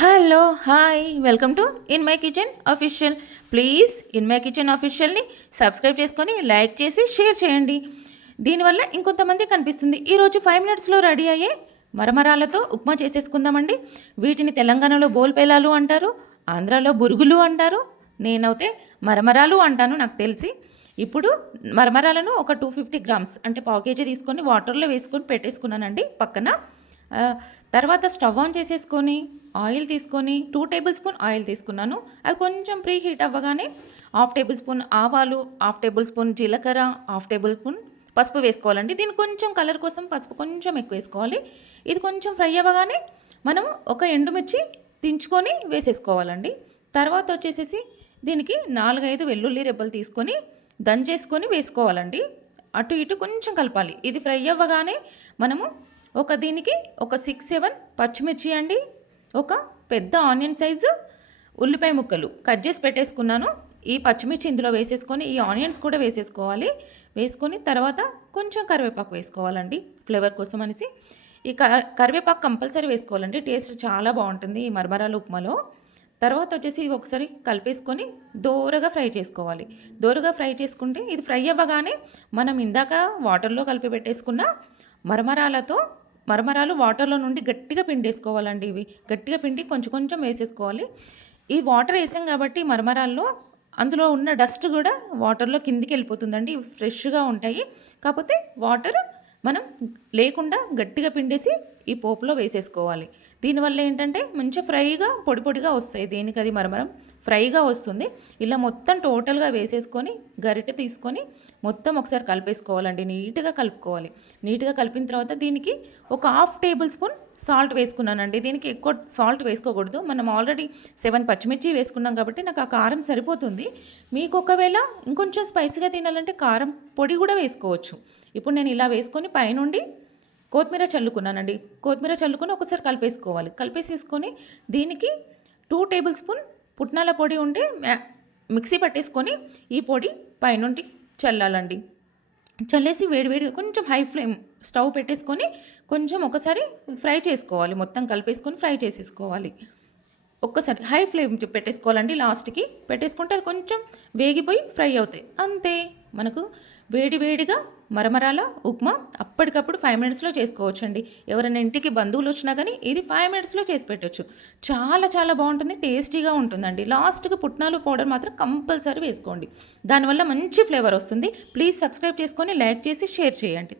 Hello hi welcome to in my kitchen official please in my kitchen అఫీషియల్ని subscribe చేసుకొని like చేసి share చేయండి. దీనివల్ల ఇంకొంతమంది కనిపిస్తుంది. ఈరోజు ఫైవ్ మినిట్స్లో రెడీ అయ్యే మరమరాలతో ఉప్మా చేసేసుకుందామండి. వీటిని తెలంగాణలో బోల్పేలాలు అంటారు ఆంధ్రాలో బురుగులు అంటారు నేనైతే మరమరాలు అంటాను నాకు తెలిసి. ఇప్పుడు మరమరాలను ఒక టూ ఫిఫ్టీ గ్రామ్స్ అంటే పావు కేజీ తీసుకొని వాటర్లో వేసుకొని పెట్టేసుకున్నానండి పక్కన. తర్వాత స్టవ్ ఆన్ చేసేసుకొని ఆయిల్ తీసుకొని టూ టేబుల్ స్పూన్ ఆయిల్ తీసుకున్నాను. అది కొంచెం ప్రీ హీట్ అవ్వగానే హాఫ్ టేబుల్ స్పూన్ ఆవాలు హాఫ్ టేబుల్ స్పూన్ జీలకర్ర హాఫ్ టేబుల్ స్పూన్ పసుపు వేసుకోవాలండి. దీని కొంచెం కలర్ కోసం పసుపు కొంచెం ఎక్కువ వేసుకోవాలి. ఇది కొంచెం ఫ్రై అవ్వగానే మనం ఒక ఎండుమిర్చి దించుకొని వేసేసుకోవాలండి. తర్వాత వచ్చేసేసి దీనికి నాలుగైదు వెల్లుల్లి రెబ్బలు తీసుకొని దంచేసుకొని వేసుకోవాలండి. అటు ఇటు కొంచెం కలపాలి. ఇది ఫ్రై అవ్వగానే మనము ఒక దీనికి ఒక సిక్స్ సెవెన్ పచ్చిమిర్చి అండి ఒక పెద్ద ఆనియన్ సైజు ఉల్లిపాయ ముక్కలు కట్ చేసి పెట్టేసుకున్నాను. ఈ పచ్చిమిర్చి ఇందులో వేసేసుకొని ఈ ఆనియన్స్ కూడా వేసేసుకోవాలి. వేసుకొని తర్వాత కొంచెం కరివేపాకు వేసుకోవాలండి ఫ్లేవర్ కోసం అనేసి. ఈ క కరివేపాకు కంపల్సరీ వేసుకోవాలండి టేస్ట్ చాలా బాగుంటుంది ఈ మరమరాల ఉప్మాలో. తర్వాత వచ్చేసి ఇవి ఒకసారి కలిపేసుకొని దోరగా ఫ్రై చేసుకోవాలి. దోరగా ఫ్రై చేసుకుంటే ఇది ఫ్రై అవ్వగానే మనం ఇందాక వాటర్లో కలిపి పెట్టేసుకున్న మరమరాలతో మరమరాలు వాటర్లో నుండి గట్టిగా పిండేసుకోవాలండి ఇవి. గట్టిగా పిండి కొంచెం కొంచెం వేసేసుకోవాలి. ఈ వాటర్ వేసాం కాబట్టి మరమరాల్లో అందులో ఉన్న డస్ట్ కూడా వాటర్లో కిందికి వెళ్ళిపోతుందండి. ఇవి ఫ్రెష్గా ఉంటాయి. కాకపోతే వాటర్ మనం లేకుండా గట్టిగా పిండేసి ఈ పోపులో వేసేసుకోవాలి. దీనివల్ల ఏంటంటే మంచి ఫ్రైగా పొడి పొడిగా వస్తాయి. దేనికి అది మరమరం? ఫ్రైగా వస్తుంది. ఇలా మొత్తం టోటల్గా వేసేసుకొని గరిటె తీసుకొని మొత్తం ఒకసారి కలిపేసుకోవాలండి. నీట్గా కలుపుకోవాలి. నీట్గా కలిపిన తర్వాత దీనికి ఒక హాఫ్ టేబుల్ స్పూన్ సాల్ట్ వేసుకున్నానండి. దీనికి ఎక్కువ సాల్ట్ వేసుకోకూడదు. మనం ఆల్రెడీ సెవెన్ పచ్చిమిర్చి వేసుకున్నాం కాబట్టి నాకు ఆ కారం సరిపోతుంది. మీకు ఒకవేళ ఇంకొంచెం స్పైసీగా తినాలంటే కారం పొడి కూడా వేసుకోవచ్చు. ఇప్పుడు నేను ఇలా వేసుకొని పైనుండి కొత్తిమీర చల్లుకున్నానండి. కొత్తిమీర చల్లుకొని ఒకసారి కలిపేసుకోవాలి. కలిపేసేసుకొని దీనికి టూ టేబుల్ స్పూన్ పుట్నాల పొడి ఉంటే మ్యా- మిక్సీ పట్టేసుకొని ఈ పొడి పైనుండి చల్లాలండి. చల్లేసి వేడివేడిగా కొంచెం హై ఫ్లేమ్ స్టవ్ పెట్టేసుకొని కొంచెం ఒకసారి ఫ్రై చేసుకోవాలి. మొత్తం కలిపేసుకొని ఫ్రై చేసేసుకోవాలి. ఒక్కసారి హై ఫ్లేమ్ పెట్టేసుకోవాలండి లాస్ట్కి పెట్టేసుకుంటే అది కొంచెం వేగిపోయి ఫ్రై అవుతాయి. అంతే. మనకు వేడివేడిగా మరమరాల ఉప్మా అప్పటికప్పుడు ఫైవ్ మినిట్స్లో చేసుకోవచ్చు అండి ఎవరైనా ఇంటికి బంధువులు వచ్చినా కానీ ఇది ఫైవ్ మినిట్స్లో చేసి పెట్టవచ్చు చాలా చాలా బాగుంటుంది టేస్టీగా ఉంటుందండి. లాస్ట్కి పుట్నాలు పౌడర్ మాత్రం కంపల్సరీ వేసుకోండి. దానివల్ల మంచి ఫ్లేవర్ వస్తుంది. ప్లీజ్ సబ్స్క్రైబ్ చేసుకొని లైక్ చేసి షేర్ చేయండి.